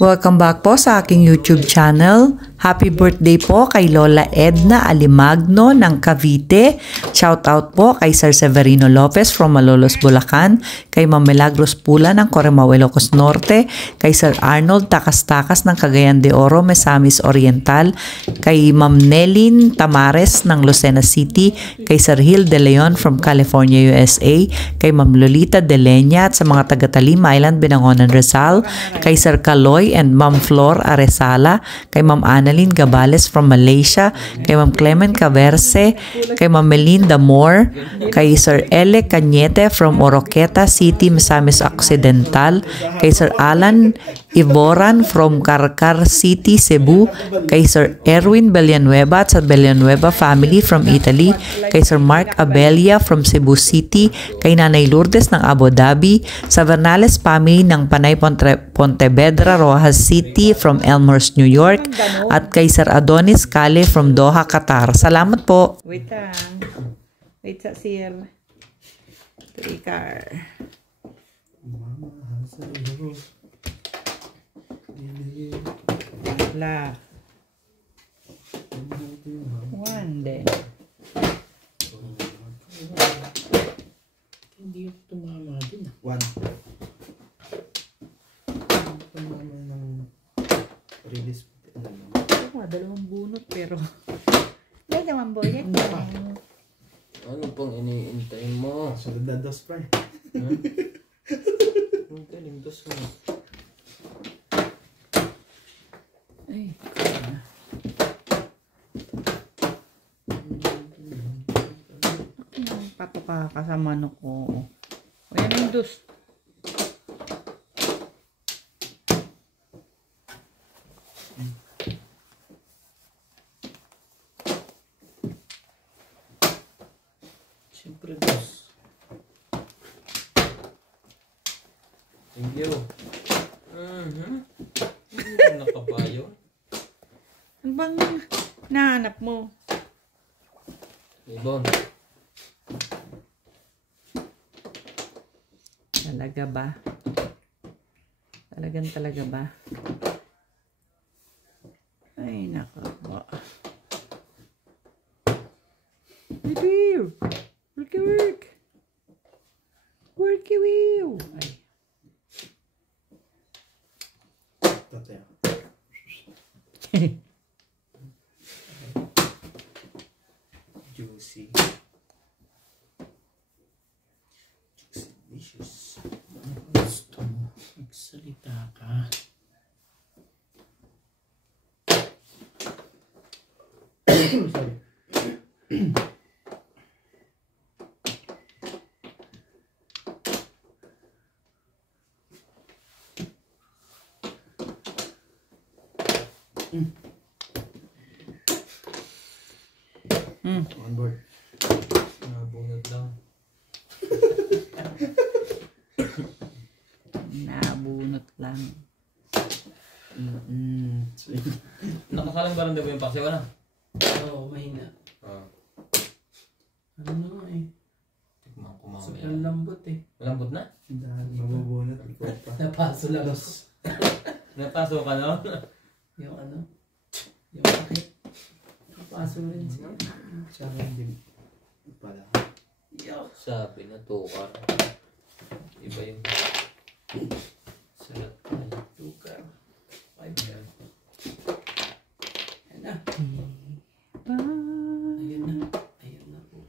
Welcome back po sa aking YouTube channel. Happy birthday po kay Lola Edna Alimagno ng Cavite. Shout out po kay Sir Severino Lopez from Malolos, Bulacan. Kay Ma'am Milagros Pula ng Corimao, Ilocos Norte. Kay Sir Arnold Takas-Takas ng Cagayan de Oro, Misamis Oriental. Kay Ma'am Nelin Tamares ng Lucena City. Kay Sir Gil De Leon from California, USA. Kay Ma'am Lolita De Leña at sa mga taga-Talim Island, Binangonan, Rizal. Kay Sir Kaloy and Ma'am Flor Aresala. Kay Ma'am Annalyn Gabales from Malaysia. Kay Ma'am Clement Caverse. Kay Ma'am Melinda Moore. Kay Sir Ele Cañete from Oroqueta City, Misamis Occidental. Kay Sir Alan Ivoran from Carcar City, Cebu. Kay Sir Erwin Villanueva at sa Villanueva family from Italy. Kay Sir Mark Abelia from Cebu City. Kay Nanay Lourdes ng Abu Dhabi. Sa Bernales family ng Panay Pontevedra, Rojas City from Elmhurst, New York. At kay Sir Adonis Kale from Doha, Qatar. Salamat po. Wait lang. Wait sa Sir. Trikar. La. One day. Hindi ako tumama din. One. Tumama ng release. Dalawang bunot pero hindi naman po yan. Ano pang iniintay mo? Sunod na dos pa eh. Ang galing dos mo. Ay. Pato ka sa manok ko. O yan yung dos. Siyempre dos. Thank you. Nakabayo. Ano bang nahanap mo? Ibon. Talaga ba? Talaga ba? Ay, nako po. Ay, work. Worky wheel. Ay. Tataya. Juicy. Delicious. Gusto mo. Magsalita ka. Sorry. On board. Nabunod lang. Nabunot lang. Nakasalang ba rin daw yung paksiw na? Oo, mahina. Ano na nga eh. Tikman ko mamaya. Sobrang lambot eh. Malambot na? Dahil mabubunot. Ikaw pa. Napaso lang. Napaso ka no? Yung ano? Yung bakit? Napaso rin siya. Siya hindi pala. Sabi na tukar. Iba yung salat ka na tukar. 5 yan. Ayan na. Ayan na. Ayan na po.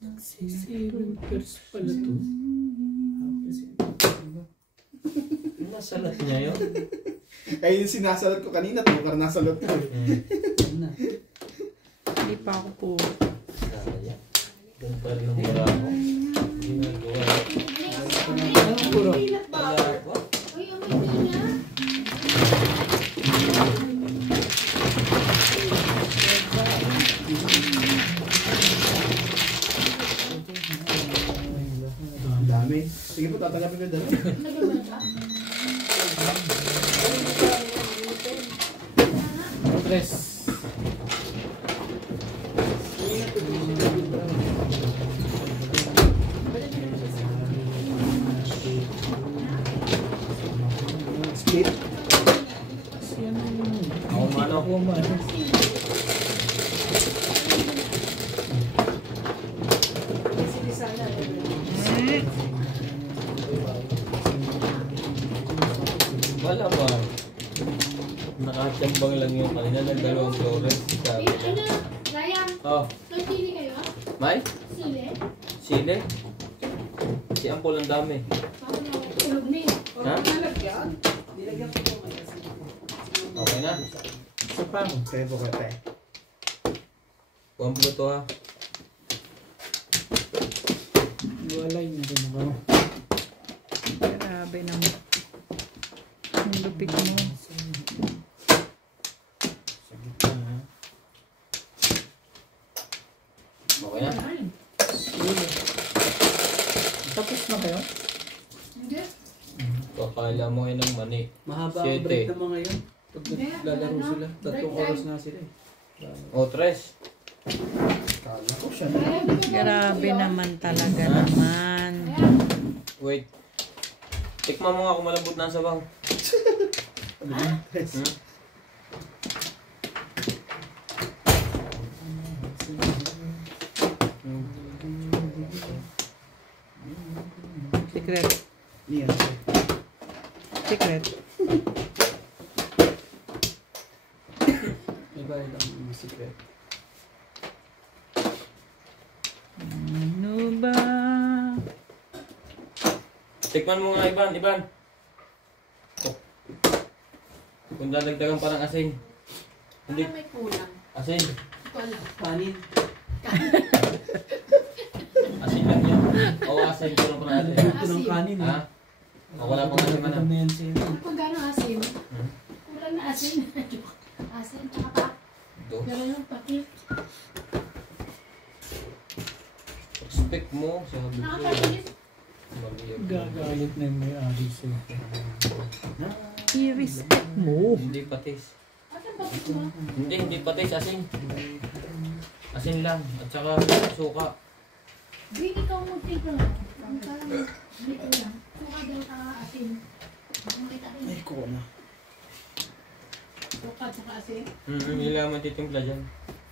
Nagsisirong pers pala to. Nasalat niya yun? Ay, yung sinasalat ko kanina, tukar nasalat ko eh. Hindi pa ako po. Sayang. Doon pa rin ang mura ko. Ginagawa. Anong puro? Kaya ako. Ang dami. Sige po, tatanggapin ko yung dami. Tres. Bakit? Kasi ano yun? Ako mano. Ako mano. Wala ba? Nakachambang lang yung kanina. Nagdalawang flores. Sabi Eh, niya. ano, Ryan, Oh, may sili kayo? May? Sili? Sili? Si Ampol ang dami. Baka na tulog na yun. Ha? Okay na? Isa pa. Kaya po ka tayo. Buwan po ito ha. Walay na rin ako. Grabe naman. Ang lupit mo. Sa gitna. Okay na? Tapos na kayo? Hindi. Kakala mo yun ng mani. Mahaba ang Siete. break ng mga yun. Pag Hindi, naglalaro ano? sila. 3 Break oras time. na sila eh. O, tres. Kala ko siya. Ryan, di ba Grabe yun? naman talaga naman. Ryan, Wait. Tikman mo nga kung malambot na ang sabang. Ano ba? Hmm? Secret. Niyan. Secret. May bayad ang mga secret. Ano ba? Tikman mo nga, Ivan. Ivan. Oh. Kung dadagdagan pa ng asin. Hindi. parang may kulang. Asin. Ito lang. Panin. Asin lang yan. O, asin. Kulang pa ng asin. Ito ng kanin eh. Ha? O, wala pang asin man. Ano yan siya? Ano pag gano'ng asin? Hmm? Kulang na asin. Asin, tsaka pa. Do. Pero yung pakit. Respect mo. Sabi ko. Nakakainis. Mali yun. Gagalit na yung may alis eh. I-respect mo. Hindi patis. At ang bakit mo? Hindi patis. Asin. Asin lang. At saka suka. Green, ikaw mag-take lang. Parang dito lang. Suka daw ka asin. Makita rin. Ay, ko na. Suka, tsaka asin. Hilaman titimpla dyan.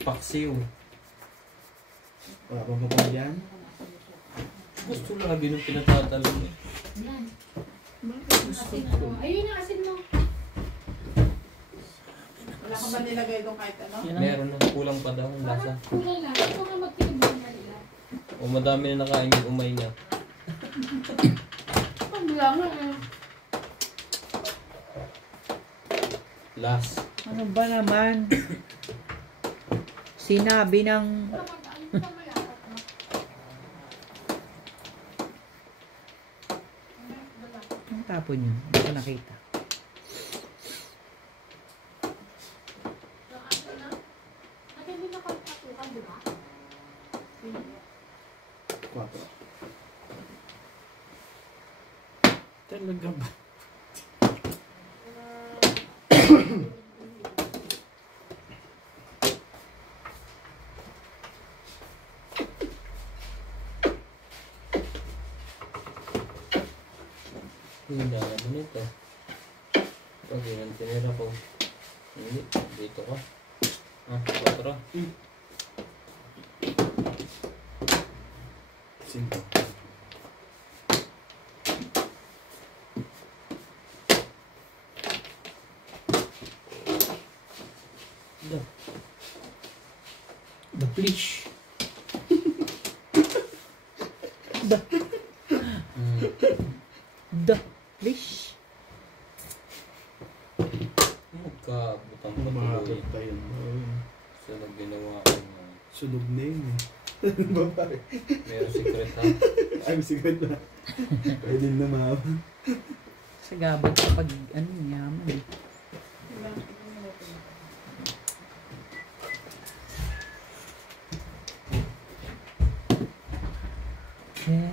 Paksiw. Wala pa ba ko dyan? Gusto lagi nung pinatatalong eh. Yan. Bakit ang asin ako? Ayun yung asin mo. Wala ka ba nilagay doon kahit ano? Meron na. Kulang pa daw ang lasa. Parang kulang lang. Ito nga magtinagyan na nila. O madami na nakain yung umay niya. Ang bilangan eh. Last. Ano ba naman? Sinabi ng... Ang tapon yun. Hindi ko nakita. At hindi nakapatukan, di ba? 4. Talaga ba? Hindi na ano nito. Pag yun, tinira ko. Hindi. Dito ka. Ah, 4. Simple. The fish. The fish. Magkabutang patuloy. Umakot tayo. So, nagginawa ko na. Sunog na yun eh. Babae. Meron secret ha. I'm secret na. Pwede na mahaba. Sa gabag kapag ano, yaman eh.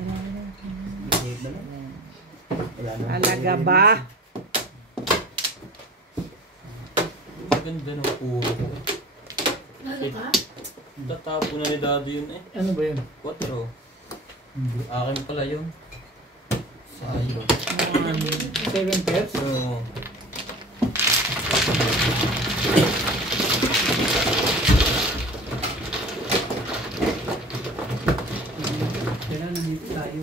Wait na lang. Wala na. Talaga ba? Ang ganda ng puro ko. Lalo ka? Tatapo na ni Daddy yun eh. Ano ba yun? 4. Hindi. Akin pala yun. Sayang. 7 pets? So, Kailangan nandito tayo.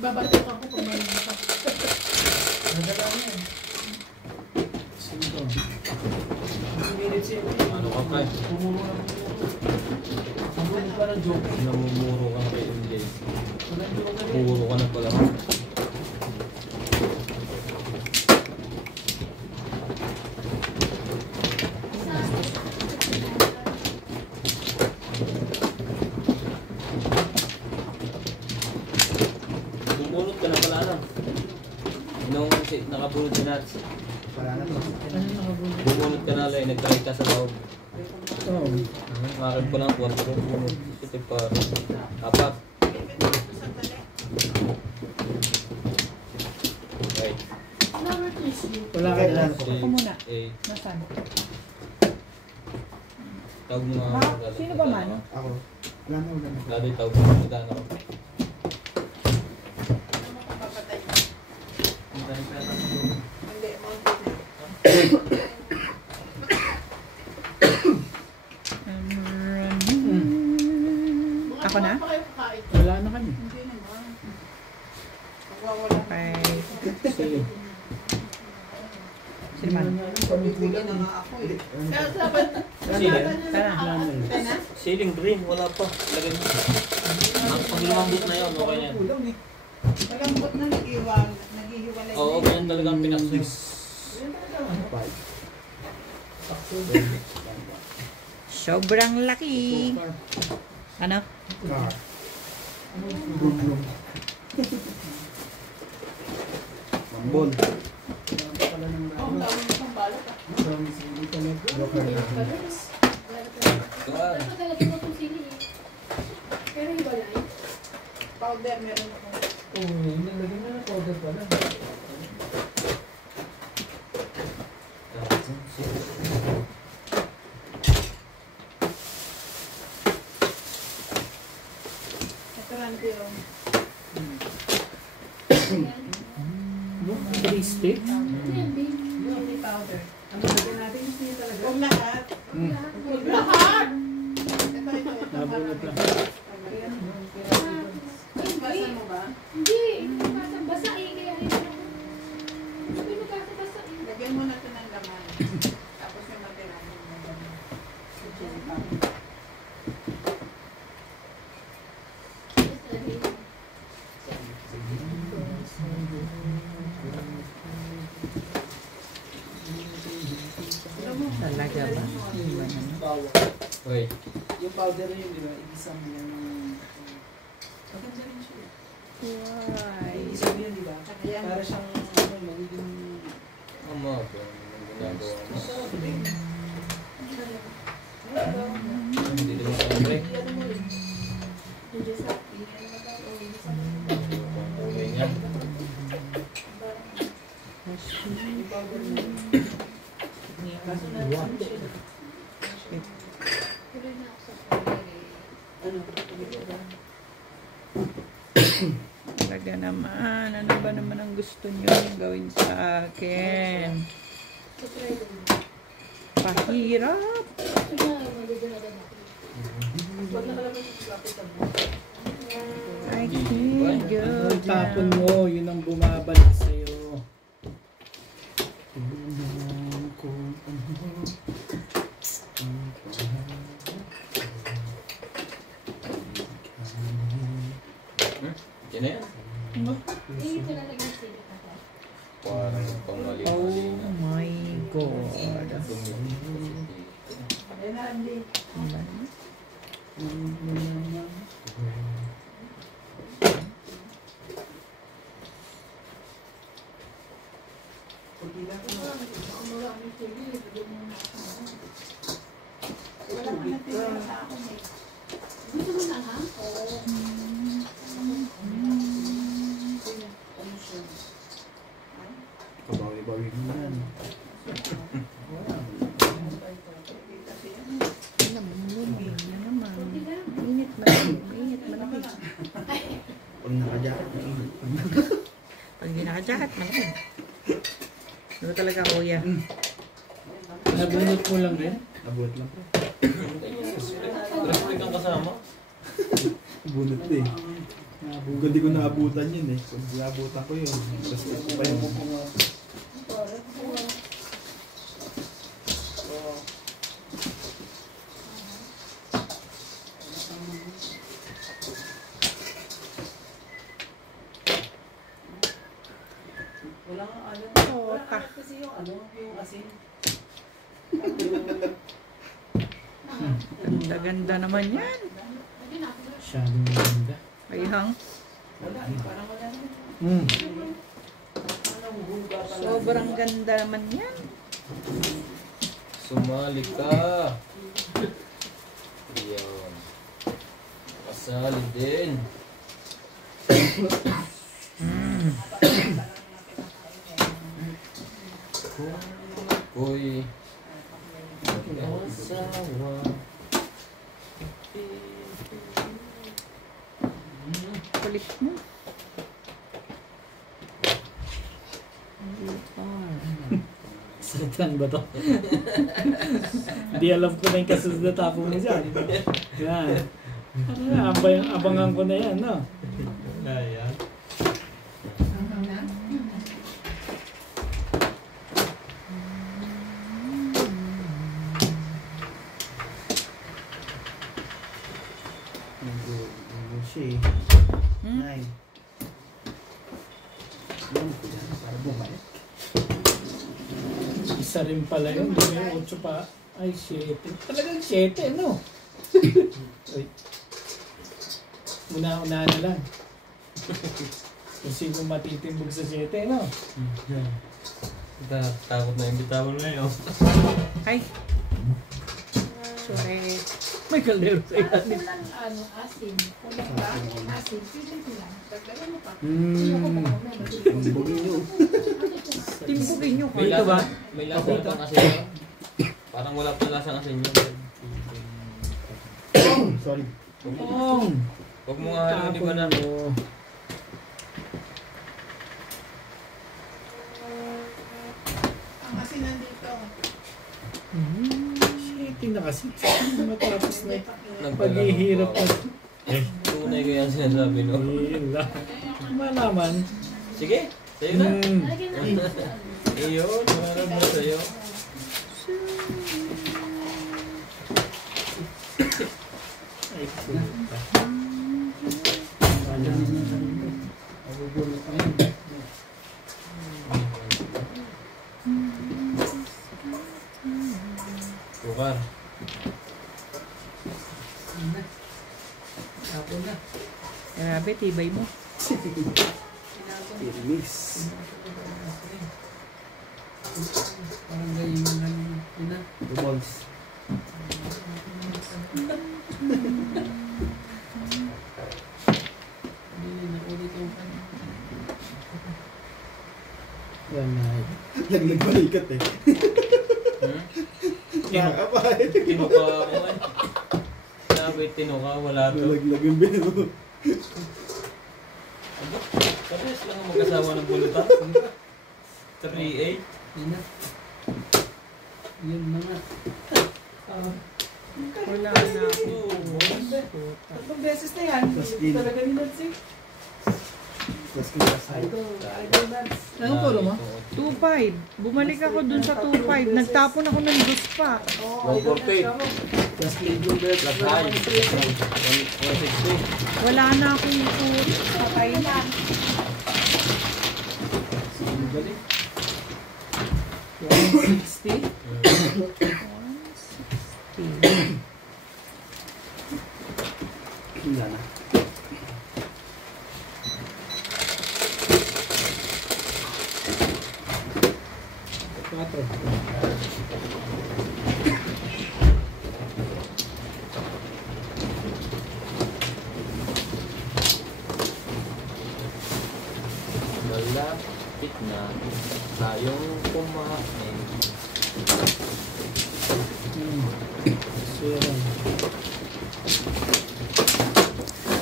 Babatok ako kung may mga. Nadala mo yan. Sino to? Pinilit siya. Ano ka pa? Pumuro na. Pumuro pa ng joke. Namumuro ka kay MJ. Walang joke na rin. Puro ka na pala. Bumulot ka na pala na. Nung nakabulot si Nats. Ano nakabulot? Bumulot ka na lang, nag-try ka sa loob. Oo. Makin ko lang, 4 ko bumulot. Ito pa, 4. Okay. Flower please you. Wala ka na. Ako muna. 8. Nasaan? Tawag mo nga. Sino ba man? Ako. Wala na. Lalo yung tawag mo. Madaan ako. Papatay. Hindi. Hindi, mountain. Ako na? Pa kayo kakain. Wala na kami. Hindi naman. Magwawala. Sige. Bibigyan na nga ako eh. Kaya dapat. Sili. Tana? Ceiling green, wala pa. Lagay mo. Pag lumambot na yun, okay na yan. Malambot na naghihiwalay. Oo, ganyan talagang pinaksis. Sobrang laki. Ano? Car. Mambon. Oo, tawag mo pang balot ah. Dapat talaga mo itong sili eh. Pero hiwalay. Powder meron ako. Oo, nilagyan na ng powder pala. Ito ranti yun. Three sticks? Yan, babe. Chili powder. Ano lagyan natin? Hindi talaga. Huwag lahat. Huwag lahat! Ito. Nabunot lang. Basa mo ba? Hindi, basa eh. Kaya rin ako. Sabi mo basa eh. Lagyan mo na ito ng laman. Tapos yung natira mo. Chili powder. Talaga ba? Okay. Yung powder na yun, di ba? Igisam niya ng... Maganda rin siya. Why? Igisam niya, di ba? Para siyang, magiging... Ama, ang ginagawa mo. Masarap din. Hindi naman sa Andre. Ganyan. Yung powder na yun. Kaso na siya. Ano? Talaga naman. Ano ba naman ang gusto niyo gawin sa akin? Pahirap. I can't go Ang tapon down. mo, yun ang bumabalik sa'yo. Yan na yan. Parang pamali-mali Oh na. my God. Ayan na, Andy. Wala ka natira sa akin eh. Gusto mo na ha? Kabawi-bawi mo yan. Lumig na naman. Init malaki. Init malaki. Pag nakajakat, mainit. Pag di nakajakat, malaki. Ano talaga, kuya? Nabunot mo lang rin? Abot lang po. Respect ang kasama. Bunot eh. Hindi ko naabutan yun eh. Kung naabutan ko yun, respect ko pa yun. Wala kang ano. Oh, Wala kasi yung ano, yung asin. Ganda-ganda naman yan. Masyadong maganda. Ayang. Wala, parang wala naman. Parang huga pala. Sobrang ganda naman yan. Sumali ka. Yan. Kasali din. Ako'y asawa. Kulit mo. Satan ba to? Hindi alam ko na yung kasunod na tapo mo dyan. Yan. Ano na, abangan ko na yan, no? Ayan. Siya eh. Hmm? 9. Yan ko yan, para bumalik. Isa rin pala yun. Di ba yung 8 pa? Ay, 7. Talagang 7, no? Ay. Una-una na lang. Kung sino matitimbog sa 7, no? Takot na yung bitawan na yun. Ay. Sorry. May kaldero sa ilalim. Walang ano, asin. Walang ba? Asin. Pwede ko lang. Dagdagan mo pa. Bugin nyo. Timbugin nyo. May Ito lasa, ba? may lasa na pang asin yun. Parang wala pang lasa ng asin yun. Sorry. Huwag mo nga haluin, di ba na? Ang asin nandito. 7 na kasi. Matapos na yung Nagdala paghihirap ko. na. Tunay ko yan sinasabi, no? Yun lang. Malaman. Sige, sa'yo na. Lagyan natin. Iyon, marami mo sa'yo. Ay, puta. Tukar. Grabe, tibay mo. Irinis. Two balls. Yan na. Laglag balikat eh. Hmm? Nakakapay. Tinuka ako eh. Sabi, tinuka, wala to. Nalaglag yung biro. Parehas lang ang mag-asawa ng bulutan. 3-8. Yun na nga. Wala na ako. Tatlong beses na yan. Tapos Hindi talaga ni Nancy. Tapos kinasay. Idol Nancy. Ano po mo? 2.5. Bumalik ako dun sa 2.5. Nagtapon ako ng dos pa. Oo, idol Nancy 148. ako. Plus legal bet. Plus high. 160. Wala na akong food. Patay na. Balik. 160. Wala na. Quatro. Malapit na tayong kumain. Sira.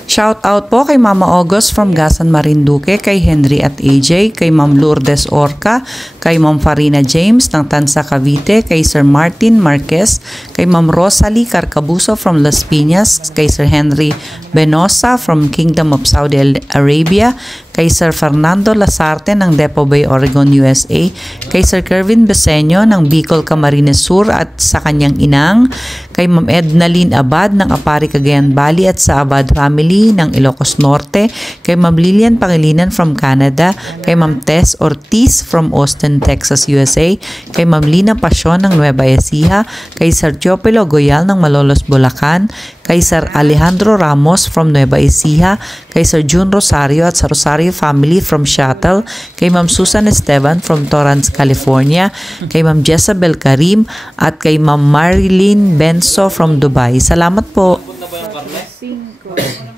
Shout out po kay Mama August from Gasan Marinduque, kay Henry at AJ, kay Ma'am Lourdes Orca, kay Ma'am Farina James ng Tansa Cavite, kay Sir Martin Marquez, kay Ma'am Rosalie Carcabuso from Las Piñas, kay Sir Henry Benosa from Kingdom of Saudi Arabia, kay Sir Fernando Lasarte ng Depo Bay, Oregon, USA, kay Sir Kervin Beseño ng Bicol, Camarines Sur at sa kanyang inang, kay Ma'am Ednaline Abad ng Apari, Cagayan Valley at sa Abad family ng Ilocos Norte, kay Ma'am Lilian Pangilinan from Canada, kay Ma'am Tess Ortiz from Austin, Texas, USA, kay Ma'am Lina Pasyon ng Nueva Ecija, kay Sir Teopilo Goyal ng Malolos, Bulacan, kay Sir Alejandro Ramos from Nueva Ecija, kay Sir June Rosario at sa Rosario family from Seattle, kay Ma'am Susan Esteban from Torrance, California, kay Ma'am Jezabel Karim at kay Ma'am Marilyn Benso from Dubai. Salamat po. Na ba yung karne? 5.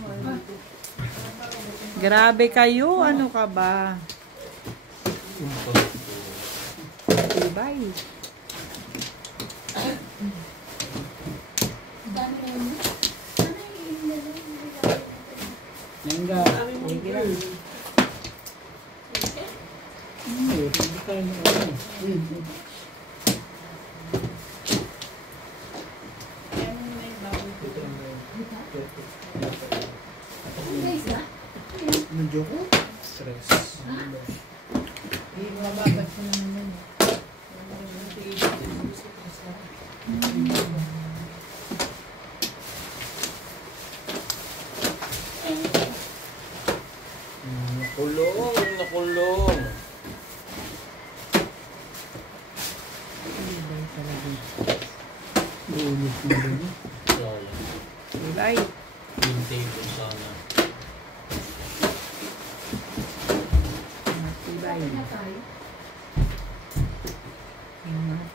Grabe kayo, ano ka ba? Bye. Nengga. Hindi tayo Medyo ko? Stress. Mababad ko naman yun. Nakulong. Sayang. Bye. Yung table sana.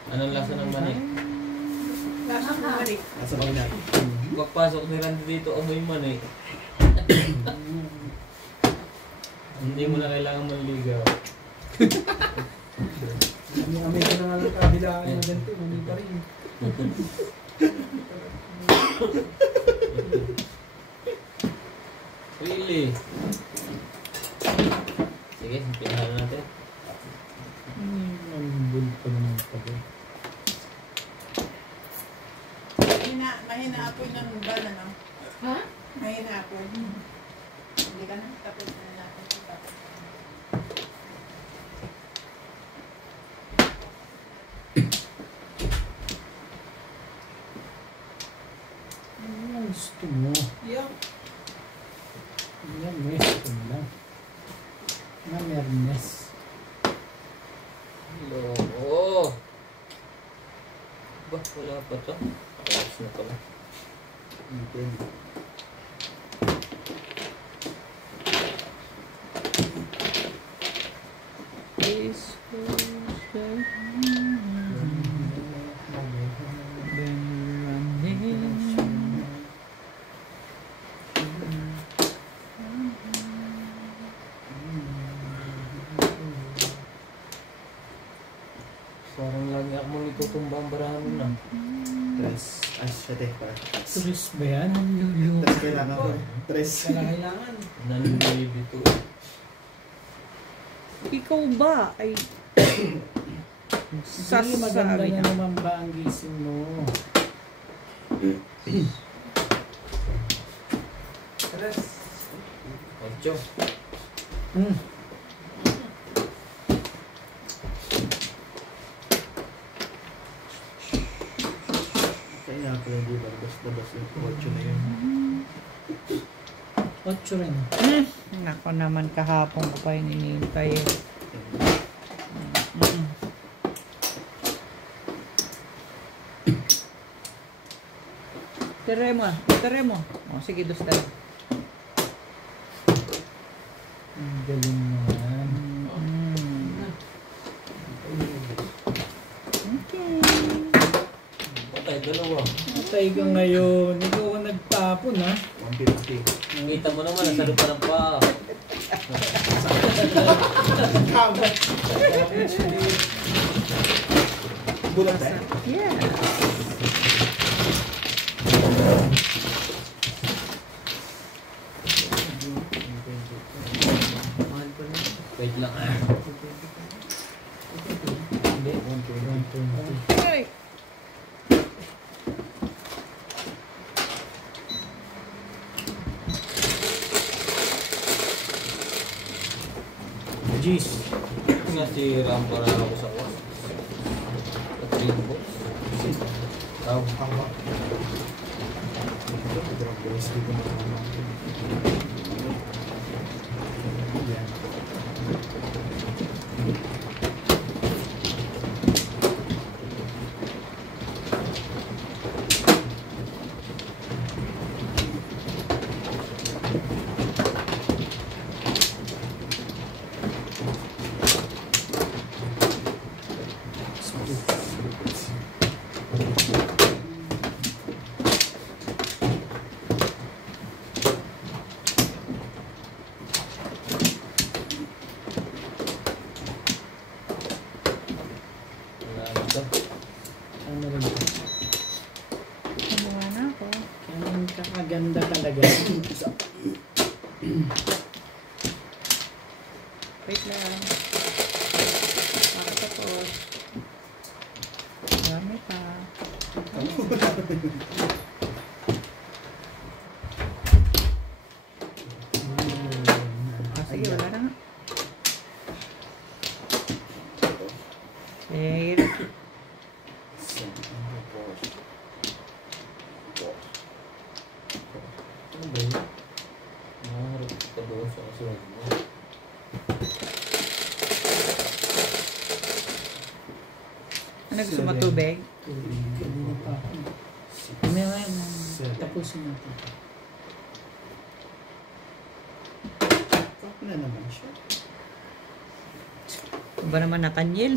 Anong lasa ng mani? Lasa ng mani. Nasa ba natin? Pagpasok ni Randy dito, amoy mani. Hindi mo na kailangan manligaw. Amoy ko na nga ng kabila yung ganito. Mami pa rin. Really? Sige, pinahan natin. Ang pa naman tabi. Mahina apoy ng ban, ano? Ha? Mahina apoy. Hindi ka na, tapos na natin. Ano ang gusto mo? Yung Yan, may gusto mo lang. Na mernes. Hello. Ba, wala pa to. Ayos na pala. Parang lagi ako mong itutumba ang barahan mo na. Tres. Ay, syete pala. Turis ba yan? Tres kailangan ko. Tres. Kailangan. Nan-baby to. Ikaw ba ay Hindi, maganda sasabi na na? naman ba ang gising mo? tres. 8. Kaya nga pala di ba? Basta yung 8 na yun. 8 rin. Nako naman, kahapon ko pa yung inintay. Tire mo. O, sige, dos tayo. Ang galing naman. Patay, dalawa. Patay ka ngayon. Ikaw ang nagtapon, ha? 150. Nakita mo naman, nasa lupa ng paa. Bulat eh? Yeah. Wait lang. Hindi. 120. Ay! Jeez. Nasira para ako sa kwas. At green box. Tawag. Tama. Drop boys dito na tama. Yan. Wala na ito. Ano rin ito? Kumuha na ako. Ang kakaganda talaga. Wait lang. Makatapos. Marami pa. Sige, wala na nga. Share. Ano ba yun? Nakaharap ka doon sa kasunod mo. Ano gusto mo, tubig? Kanina pa ako. Mamaya na. Tapusin natin. Fuck na naman siya. Ano ba naman Nathaniel?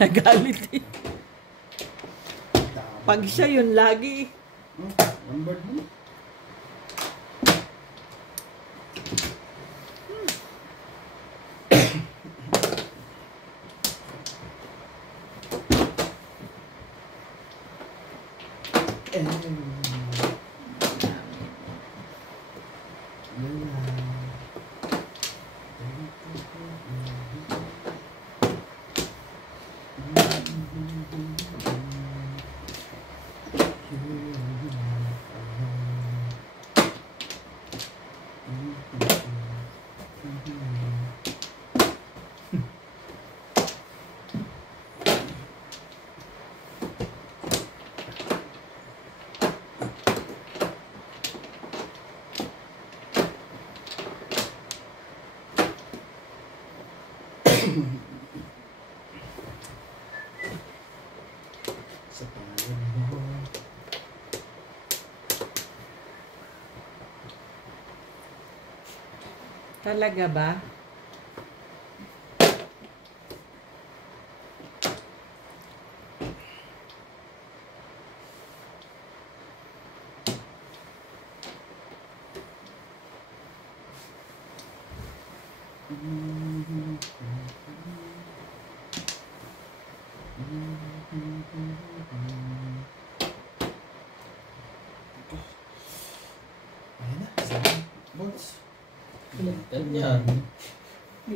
Nagalit eh. Pag siya yun lagi. Oh, numbered mo. Sa pangalan mo. Talaga ba? Ayan na. Sige. Boss. Yan yan.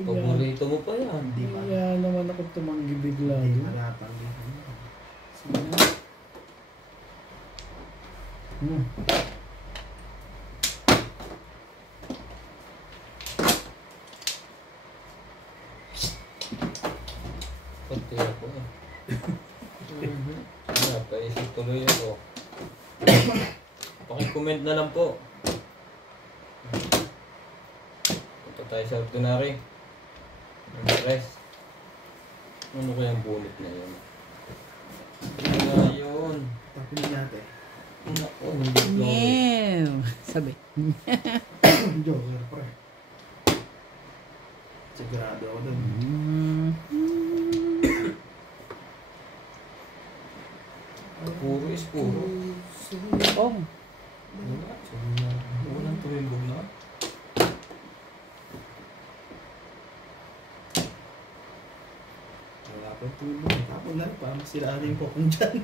Paborito mo pa yan. Hindi pa. Kaya naman ako tumanggi bigla. Hindi yun. maratang. Sige na. Pati ako eh. Napaisip tuloy ako. Paki-comment na lang po. Punta tayo sa ordinary. Ang rest. Ano kayang bunot na yun? Ano nga yun? Tapin natin. Naku, hindi ko. Meow. Sabi. Joker, pre. Sigurado ako dun. Puro is puro. Oh. Wala. Walang tumimbog na. Wala pa tulong. Tapon lang pa. Masiraan yung kokong dyan.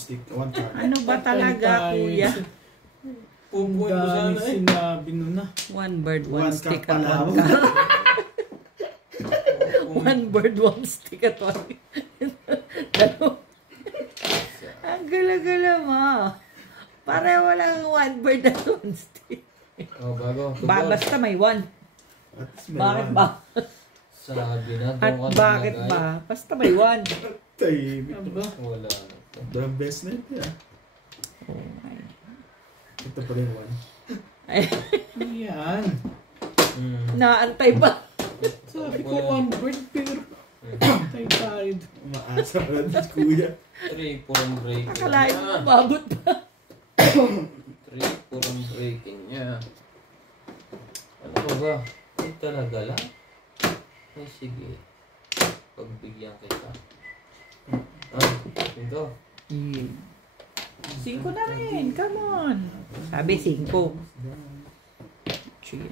stick, one cup. Ano ba talaga, kuya? Pupuin ko sana eh. Sinabi nun na. One bird, one stick cup at pala. one cup. One bird, one stick at one. Ang gala-gala mo. Para walang one bird at one stick. Oh, bago. Basta may one. Bakit ba? Sabi na. At doon ka bakit nilagay. ba? Basta may one. Tahimik. Ano ba? Wala. The best na ito, ah. Ito pa rin one. Ay, Yan. naantay pa. Sabi ko one bird pero tayo. Umaasa ka na, kuya. 3 purong breaking Akalain mo mabot pa. 3 purong breaking niya. Ano ba ba? Ay talaga lang? Ay sige. Pagbigyan kita. Ah, ito. 5 na rin. Come on. Sabi 5. Chin.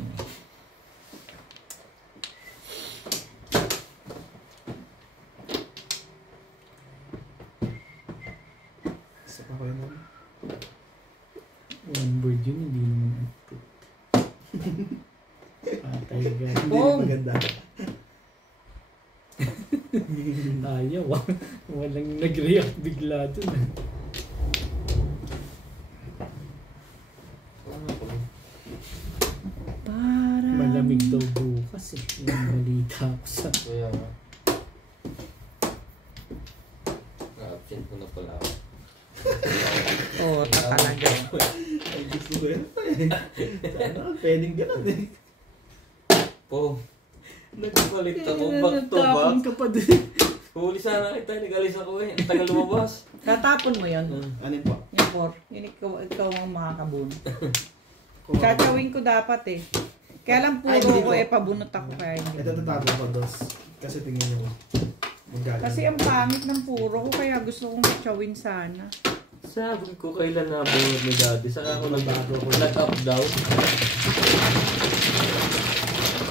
Isa pa kayo nun. One bird yun, hindi naman fruit. Patay ka. Hindi Boom! maganda. Ayaw ah. Walang nag-react bigla dun ah. Para. Malamig daw bukas eh. Yung balita ko sa... Kaya nga. Na-absent ko na pala ako. Oo, talaga. Ay, gusto ko yan. Sana, pwedeng ganun eh. Po. Nagpalit ako Eh, back to back. nagtapon ka pa din. Huli sana kita, nagalis ako eh. Ang tagal lumabas. Tatapon mo yon. Ano po? Yung 4. Yun ikaw ang makakabun. Chachawin ko dapat eh. Kaya lang Ay, puro hindi ko ko. pabunot ako kaya hindi. Ito tatago ko, dos. Kasi tingin nyo. Magaling. Kasi ang pangit ng puro ko kaya gusto kong chachawin sana. Sabi ko kailan nabunod ni Daddy. Saka ako Nagbago ko. nag-up down.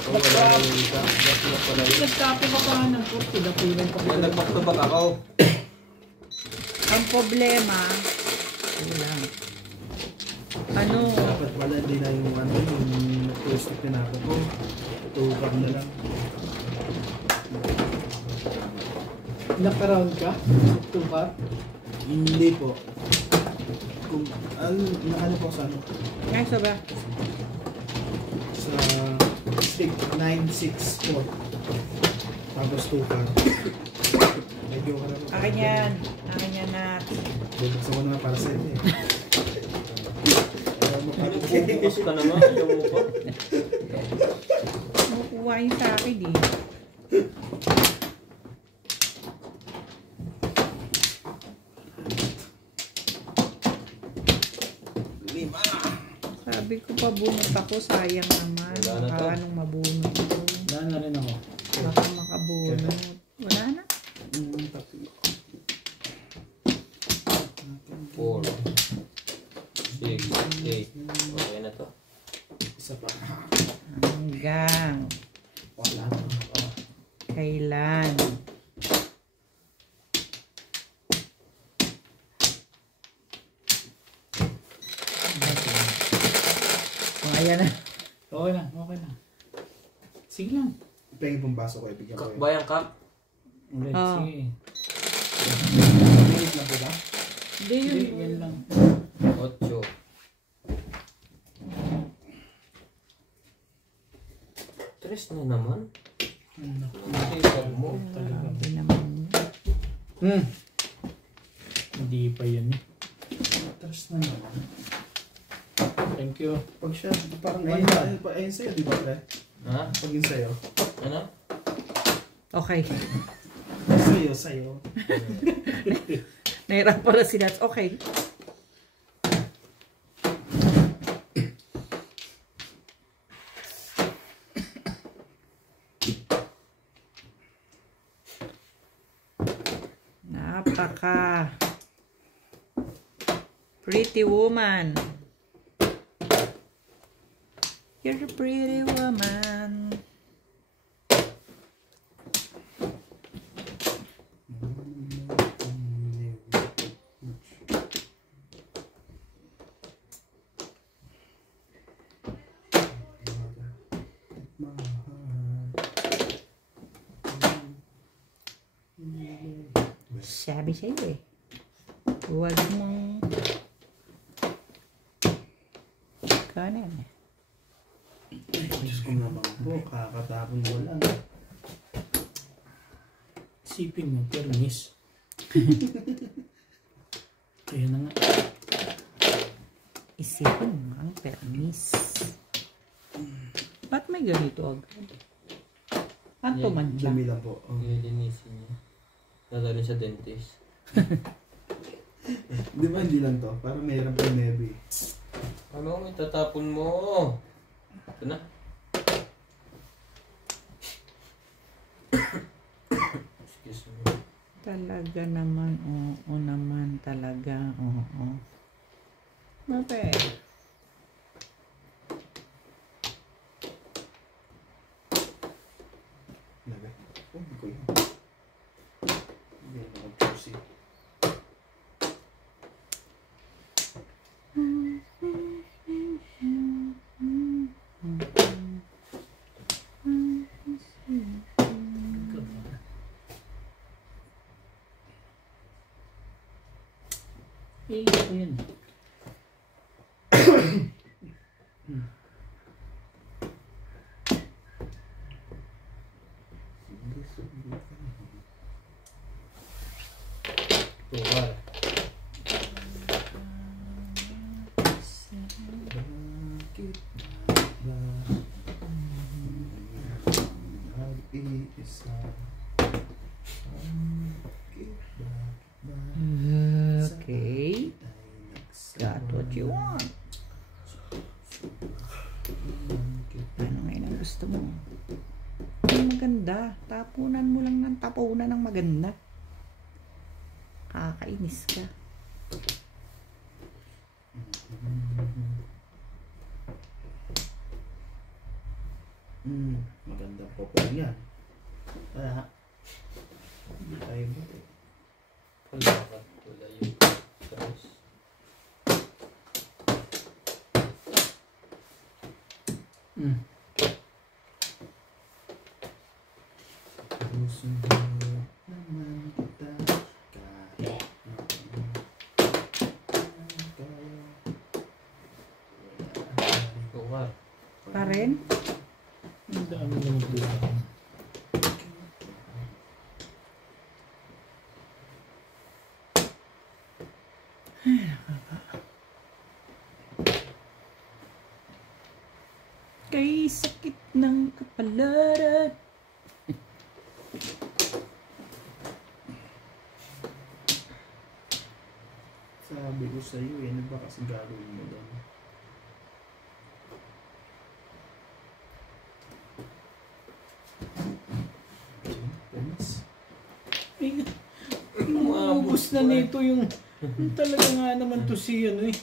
Oh, wala na yung isa. Ba't na pala yun? Nagtapon ka pa ng fruit. Pinapunan pa Kaya kita. nag-back to back ako. Ang problema, lang. Ano? Dapat wala din na yung ano, yung toast na pinako ko. 2 cup na lang. Naka-round ka? Ito ba? Hindi po. Kung, ano po sa ano? Ngayon sa ba? Sa stick 964. Tapos 2 cup. Medyo ka naman. Akin yan. Akin yan na. Bubuksan ko naman para sa inyo eh. Bukas ka naman. Ayaw mo pa. Makukuha yun sa akin eh. Sabi ko pabunot ako, sayang naman. Wala na to. Baka anong mabunot ko. Wala na rin ako. Baka makabunot. Wala na. 4. 6. 8. Okay na to. Isa pa. Hanggang Wala na. kailan? Ayan na. Okay na, okay na. Sige lang. Pengi pong baso ko, ibigyan ko yun. Bayang cup. Ulit, Ah. sige. Minute na po ba? Hindi yun. Hindi, yan lang. 8. Tres na naman. Nakikita mo. Grabe naman. Hindi pa yan eh. Tapos na naman. Thank you. Pag siya, parang ayun sa'yo, di ba, pre? Ha? Pag yun sa'yo. Ano? Okay. Sa'yo. Nahirap para si Nats. Okay. Napaka pretty woman. You're a pretty woman. Sabi sa'yo eh. Huwag mong kanin. Diyos ko naman po, kakatapon mo lang. Sipin mo, permis. Kaya na nga. Isipin mo ang permis. Ba't may ganito agad? Anto man siya. Dumi lang po. Oh. Lilinisin niya. Dadalhin sa dentist. Di ba hindi lang to? Parang mayroon pa nebe. Ano, itatapon mo. Ito na. Excuse me. Talaga naman, oo naman talaga, oo. Mape. Lagay. Oh, hindi ko yun. Hindi na mag-juicy. Eh, ito yun. Tuwal. Nag-iisa. Okay. Got what you want. Ano ngayon ang gusto mo? Ang maganda. Tapunan mo lang ng tapunan ng maganda. Kakainis ka. Magandang popo yan. Kaya, hindi tayo mo. Palakat pula yung stress. Gusto mo naman kita kahit Tuwal. Pa rin? Ang dami naman tuwa. Kay sakit ng kapalaran. Sabi ko sa'yo ano ba kasi gagawin mo doon? Panis. Eh, inuubos na nito yung talaga nga naman to si ano eh.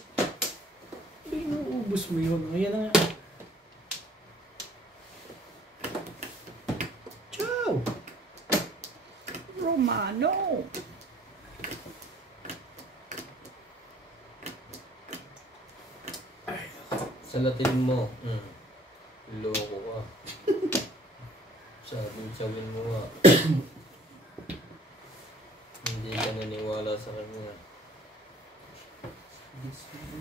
Inuubos mo yun. Ayan na nga. Ciao! Romano. Salatin mo. Loko ka. Sabi-sabin mo nga. Hindi ka naniwala sa kanya.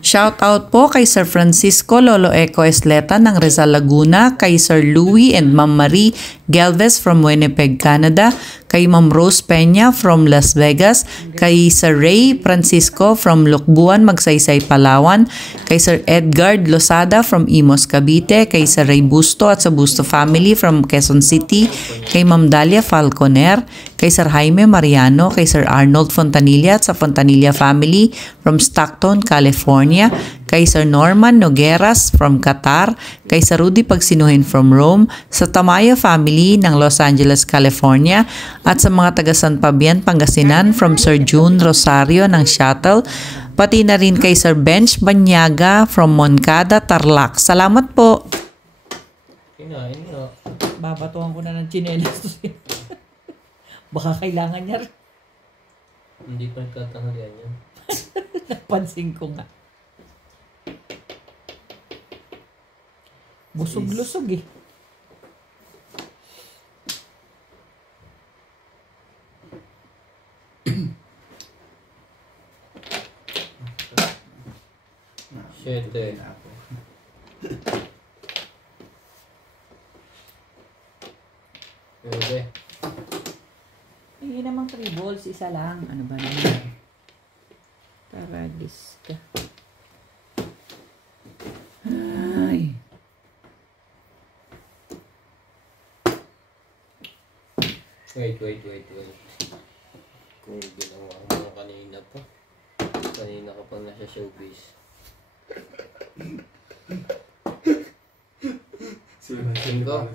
Shout out po kay Sir Francisco Lolo Eco Esleta ng Rizal Laguna, kay Sir Louie and Ma'am Marie Galvez from Winnipeg, Canada, kay Ma'am Rose Peña from Las Vegas, kay Sir Ray Francisco from Lukbuan, Magsaysay, Palawan, kay Sir Edgard Losada from Imos, Cavite, kay Sir Ray Busto at sa Busto family from Quezon City, kay Ma'am Dalia Falconer, kay Sir Jaime Mariano, kay Sir Arnold Fontanilla at sa Fontanilla family from Stockton, California, kay Sir Norman Nogueras from Qatar, kay Sir Rudy Pagsinuhin from Rome, sa Tamayo family ng Los Angeles, California, at sa mga taga San Fabian, Pangasinan from Sir June Rosario ng Shuttle, pati na rin kay Sir Bench Banyaga from Moncada, Tarlac. Salamat po! Kinain nga. Babatuhan ko na ng tsinelas. Baka kailangan niya rin. Hindi pa nagkatanghalian yan. Napansin ko nga. Busog-lusog eh. 7. Na ako. Pwede. Hindi namang 3 balls, isa lang. Ano ba naman? Taragis ka. Ay. Wait. Kung ginawa mo kanina pa. Kanina ka pa nasa showbiz. Sino Ko.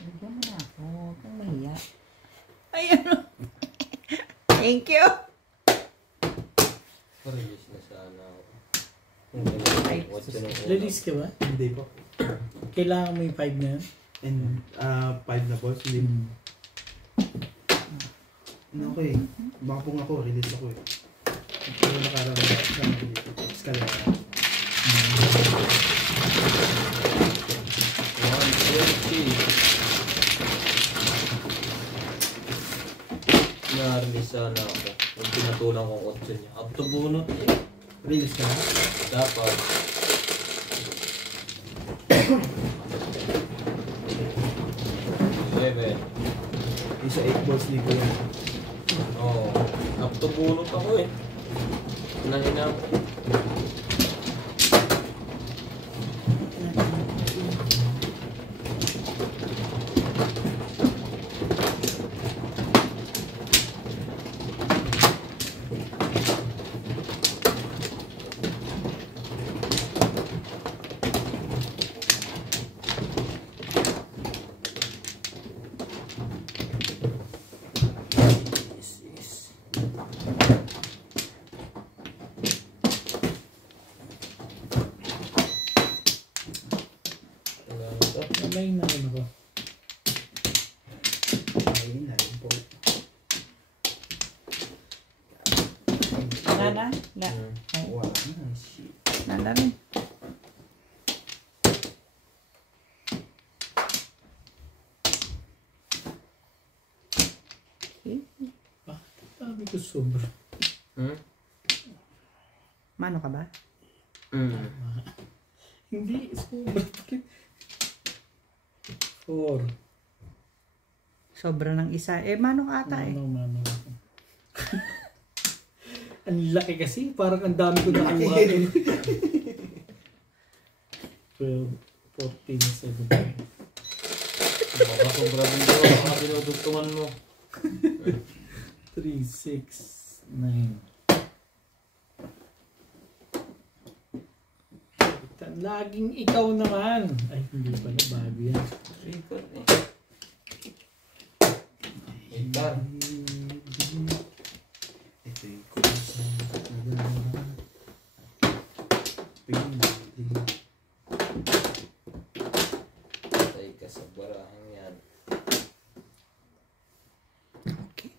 Bigyan mo na ako. Huwag kang mahiya. Ayan o. Thank you. Release na sana ako. Kung gano'n, Ay, what's yun ang una? Release ka ba? Hindi po. Kailangan mo yung 5 na yun? And 5 na balls. Hindi. Okay. Baka pong ako, release ako eh. Pero nakarami sa escalera. 120. Na-release sana ako. Yung pinatulang kong 8 niya. Up to bunot eh. Release ka na? Dapat. Seven. Isa 8 balls ni ko yan. Oo. Up to bunot ako eh. Nahina ako. May na rin ako. Ayun na rin po. Nana? Wow, shit. Nana rin. Sabi ko sobra. Mano ka ba? Hindi, sobra. 4. Sobra ng isa. Eh, mano ka ata eh. Mano. Ang laki kasi. Parang ang dami ko nakuha. 12, 14, 17. Baka sobra din ko. Baka pinudugtungan mo. 3, 6, 9. Laging ikaw naman. Ay, hindi pala. Bago yan. Record eh. Itar. Ito yung kusa. Patay ka sa barahang yan. Okay.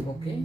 Okay.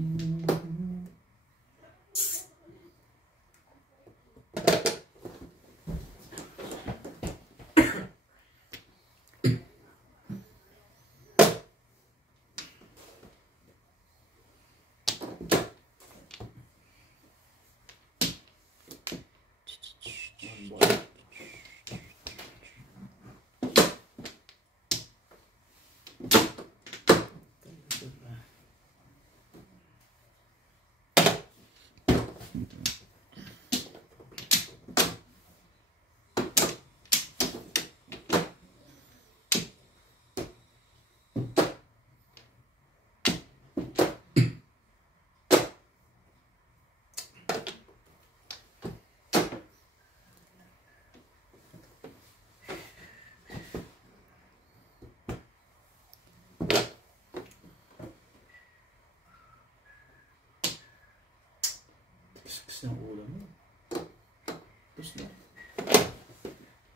Ng ulo mo. Tapos na.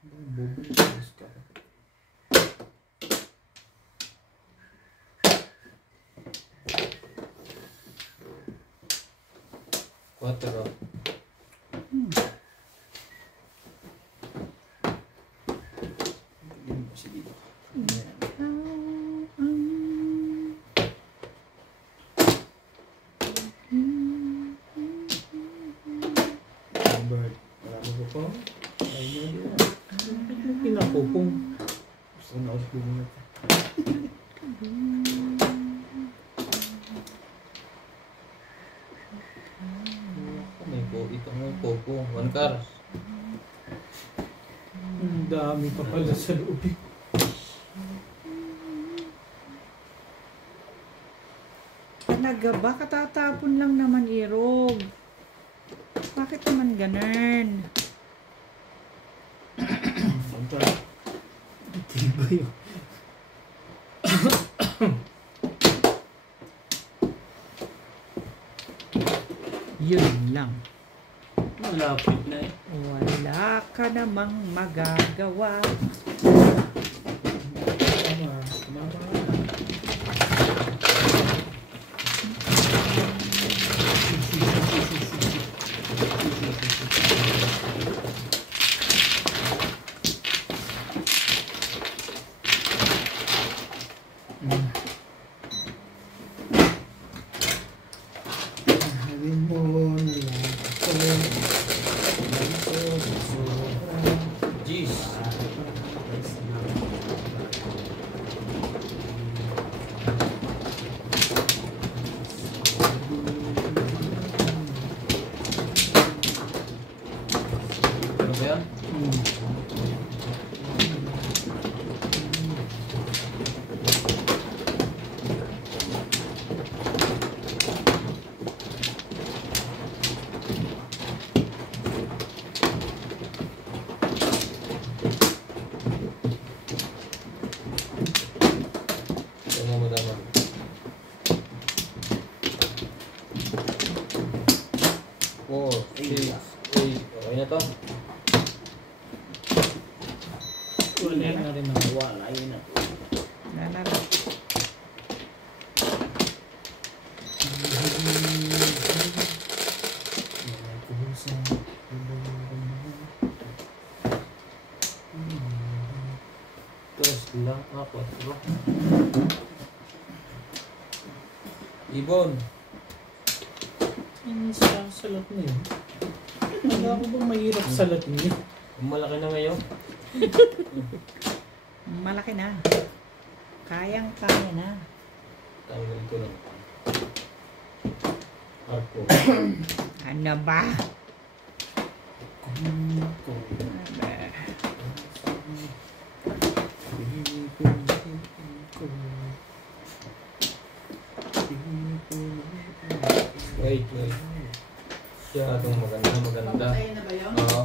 Bubulis ka. Quatro. Sige. Marami ko po. Ayun yun. Bakit mo pinakupong? Gusto ko na ulit bumunot. Ito mo popo. 1 car. Ang dami pa pala sa loob. Talaga ba? Katatapon lang naman, Irog. Bakit naman ganun? Di ba yun? Yun lang. Malapit na eh. Wala ka namang magagawa. Tama. Mahalin mo na lang ako. Jeez. Ano ba yan? Tama mo tama. 4, 6, 8. Okay na to. Wala na rin ang wala. Ayun na. Nalala. Tres lang. 4. Ibon. Yung salat na yun. Wala ko bang mahirap salat niyo? Kung malaki na ngayon. Malaki na. Kayang-kaya na. Tanggal ko lang. Arko. Ano ba? Wait. Siya itong maganda. Pamatay na ba yun? Oo.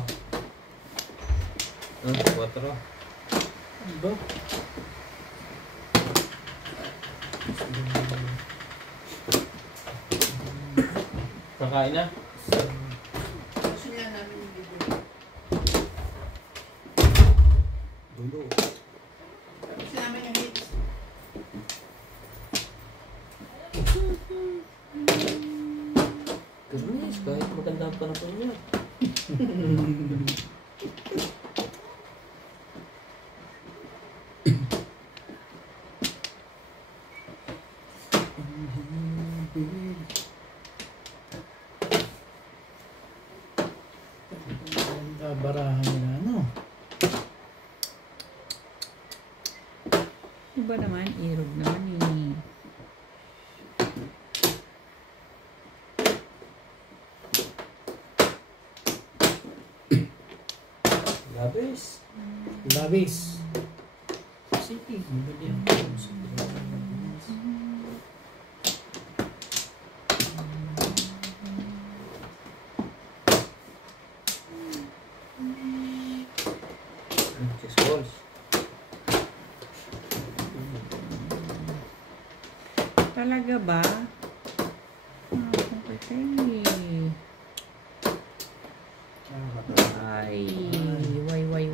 4. Diba? Kakain na. Gusto niya namin yung video. Dulo. Gusto namin yung hits. Goodness, kahit maganda ang panapon niya. Barahan nila, ano? Iba naman, Irog naman eh. Labis. Labis. Sige, maganda yan. Chess balls. Talaga ba? Okay tayo eh. Ay, why.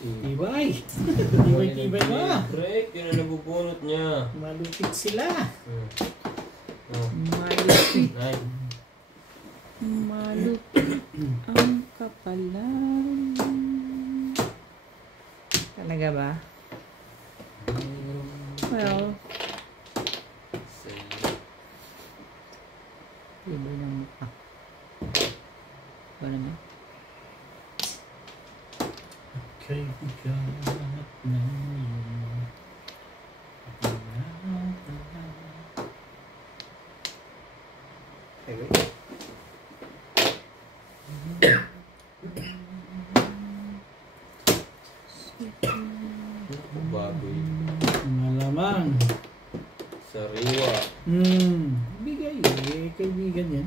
Tibay! Tibay ba? Break, yun ang nabubunot niya. Malupit sila. Oh, Malupit. 9. Malupit ang kapalan. Talaga ba? Well, Iba ng mukha. Wala naman. Kaibigan at ngayon. Baboy. Malamang. Sariwa. Bigay eh. Kaibigan yan.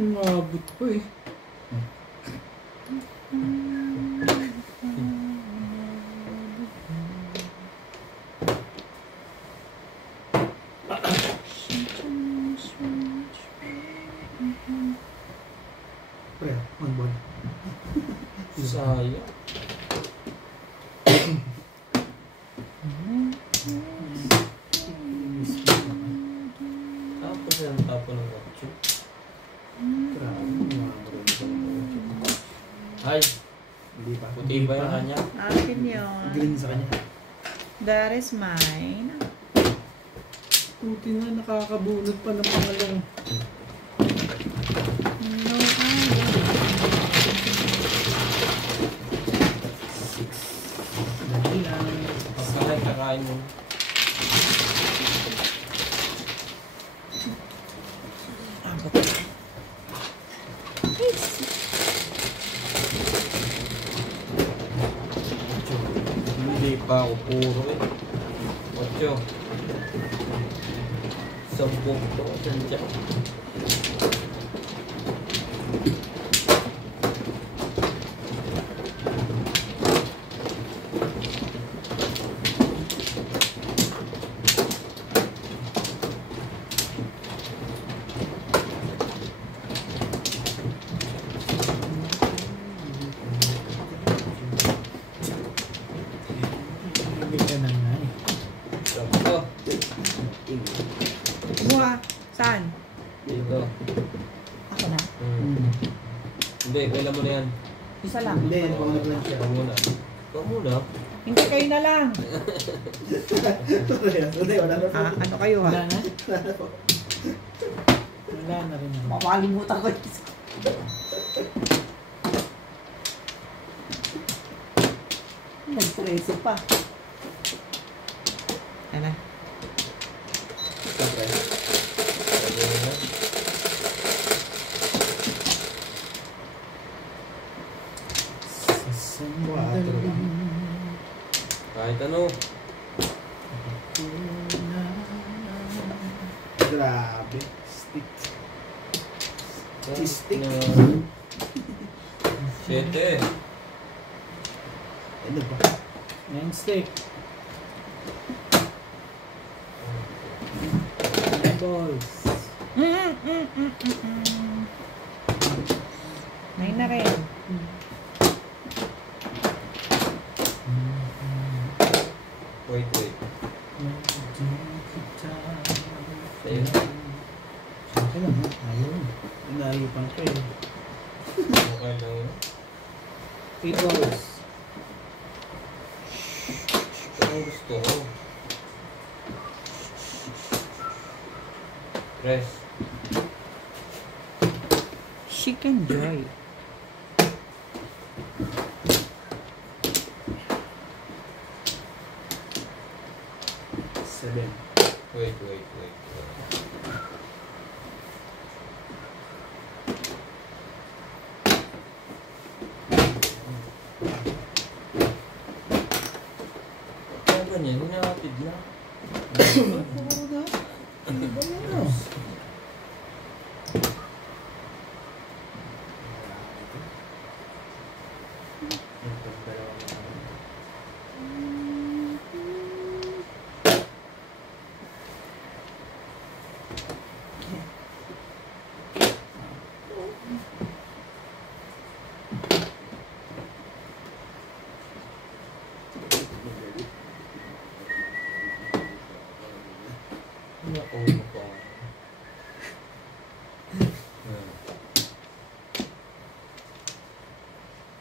Umabot po eh. Pre, one ball. Sayang. Tapos yan, tapo ng kotse. Ay, Hindi pa. puti ba yung kanya? Akin yun. Green sa kanya. That is mine. Puti na nakakabunot pa ng mga lang. No, Dali lang. Pagkain, kakain mo. Hindi pa ako puro eh. 8. 10 to. Sandya. Hindi ka na nga eh. 10. Kumuha. Saan? Dito. Ako na. Hindi, kailan mo na yan. Isa lang. Hindi, ano pa lang siya. Ikaw muna. Ikaw muna. Hindi, kayo na lang. Hindi, wala na po. Ano kayo Wala ha? na? Wala na po. Wala na rin ako. Makalimutan ko. Nag-13 pa. Ano? Siyempre. Sabi mo na. Kahit ano. Grabe. Stick. Stick. 7. Ano ba? Nine stick. Balls. Nine na rin. Wait. Sa'yo. Okay lang ha. Ayun. Inayupan ko eh. Okay lang yun. 8 balls. Ito ang gusto ko. Press. Chicken joy. Seven. Wait. Kaya ganyan, hinahapid na.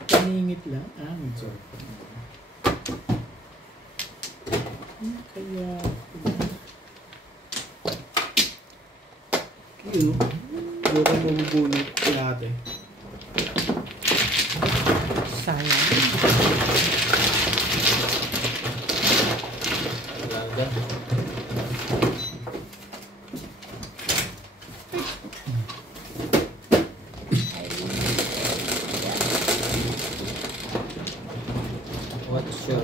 Paningit lang. Mag-sort. Kaya... Yun, huwag kang mabubunot si ate. Sayang. Langga. What's your...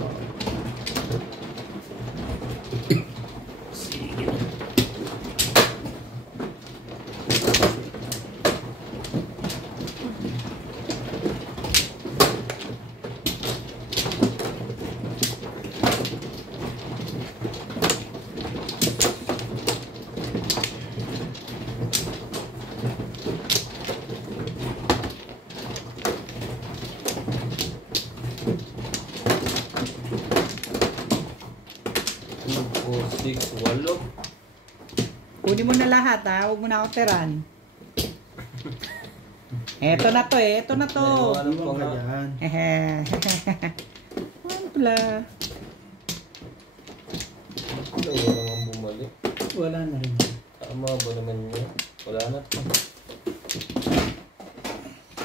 Walo. Kunin mo na lahat ha. Huwag mo na ako tiran. Eto na to eh. Eto na to. Ano pa Iwan ka nga? dyan. Ano pala? Wala nga bumalik. Wala na rin. Tama ba naman niya? Wala na to.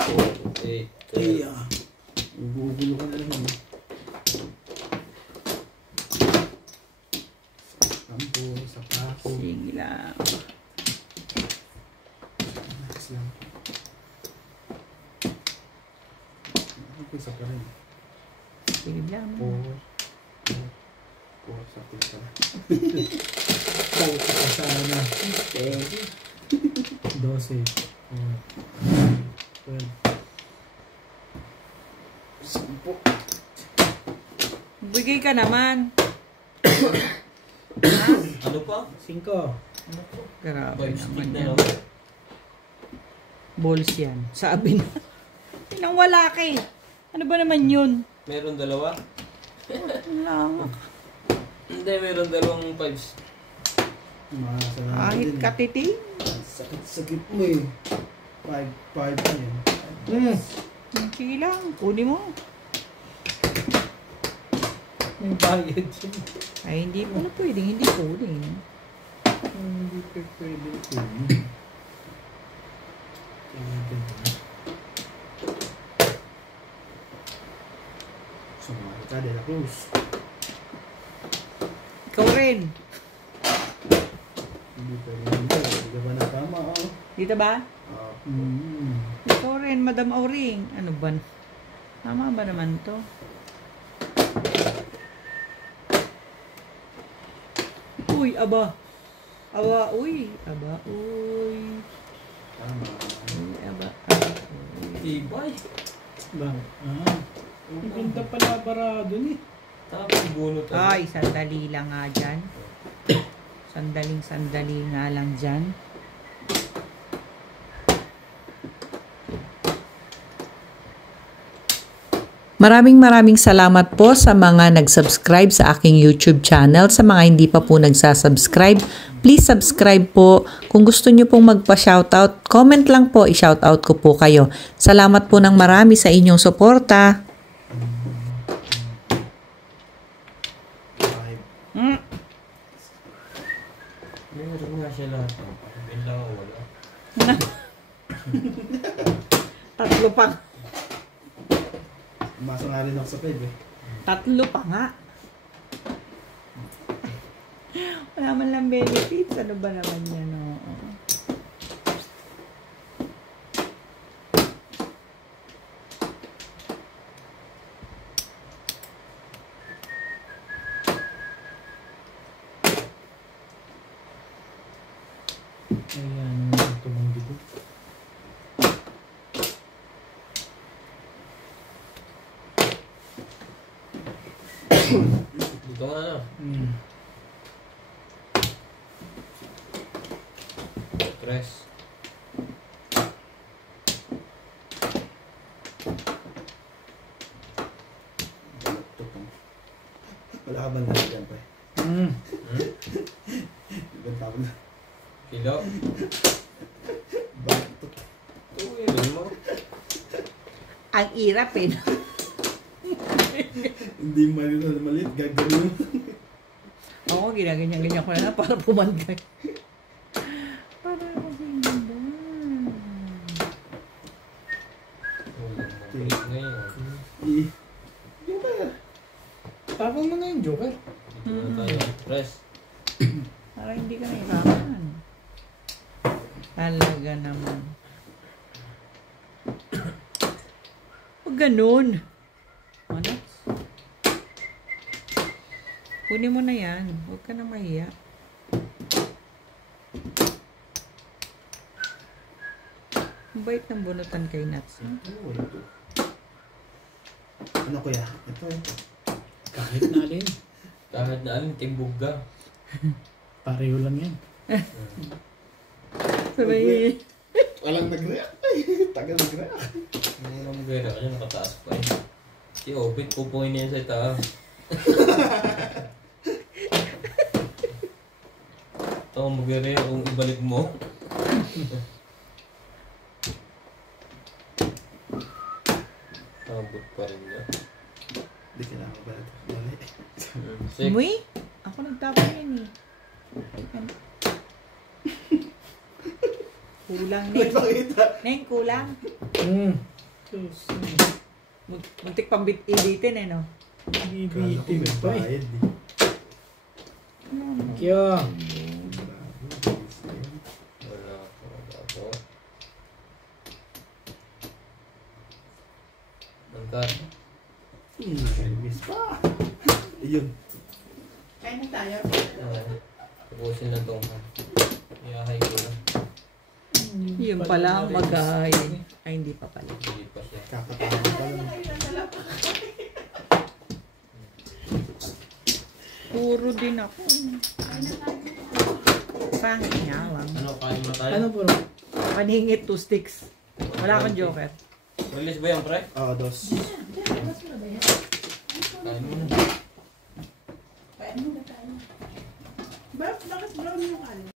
4, 8, 3. Gugulo ka na lang. Sampo, sapako. Sige lang. Next lang. Ako isa pa rin. Sige lang. 4, sa pisa. Kasama na. 12. 12. Sampo. Bigay ka naman. Ano pa? 5. Grabe 5 stick naman na yan. naman. Balls yan. Sabi na. Tinang wala ka eh. Ano ba naman yun? Meron dalawa? Wala. Hindi, meron dalawang 5s. Kahit katiting. Sakit mo eh. 5 na yan. Sige lang. Kunin mo. May bayad yun. Ay, hindi mo na pwedeng. Hindi kunin. Hindi pa pwede ito. Sumari ka, De La Cruz. Ikaw rin. Hindi pwede hindi. Hindi ka ba nakama? Dito ba? Ikaw rin, Madam Auring. Ano ba? Tama ba naman to? Uy, aba. Aba, uy. Aba, uy. Tama. Uy, aba, aba, uy. Ibay. Bakit? Ang ganda pala barado ni. Tapos bunot. Ay, sandali lang nga dyan. Sandali nga lang dyan. Maraming salamat po sa mga nag-subscribe sa aking YouTube channel. Sa mga hindi pa po nagsasubscribe, please subscribe po. Kung gusto nyo pong magpa-shoutout, comment lang po, i-shoutout ko po kayo. Salamat po ng marami sa inyong suporta. Meron nga siya lahat. Yun lang ang wala. Tatlo pa. Umasa nga rin ako sa peg eh. Tatlo pa nga. Wala man lang benefits. Ano ba naman yan? Oo. Ayan, ito mong dito. Dito nga na. Tres. Wala ka bang nalagyan pa eh. Ibang tawag na. Kilo. Bakit? Uy, yun mo. Ang irap eh. Hindi maliit, gagawin. Oo, ginaganyan-ganyan ko na para pumantay. Para kasi ganda. Mabilis ngayon. Yung ba? Tapang mo na yung Joker. Dito na tayo. Press. Para hindi ka nahirapan. Talaga naman. Huwag ganun. Ano? Kunin mo na yan. Huwag ka na mahiya. Ang bait ng bunutan kay Nats. Ano kuya? Ito. Kahit na alin. Kahit na alin, timbog ka. Pareho lang yan. Sabay. Walang nag-react. Ay, tagal nag-react. Hindi naman magaya ka dyan, nakataas pa eh. Si Opit, pupuhin niya sa itaas. Ito, magaya kung ibalik mo. Abot pa rin niya. Hindi kailangan ba ito? Dali. Six. Uy, ako nagtapon yan eh. Kulang, Neng. Nagpakita. Neng, kulang. Diyos. Muntik pang ibitin eh, no? Bibitin pa eh. Bayad Kaya. Wala po. Mangkat. Nakainis pa. Ayun. Kain na tayo. Tapusin na itong iyahay ko na. Yun pala, mag-ay. Ay, hindi pa pala. Hindi pa siya. Kakatawa pa lang. Puro din ako. Pangit nga lang. Ano, kain mo tayo? Ano po? Paningit 2 sticks. Wala akong joker. Release ba yan, pre? Oo, dos. Kain mo na. Kain muna tayo. Bakit brown yung ano?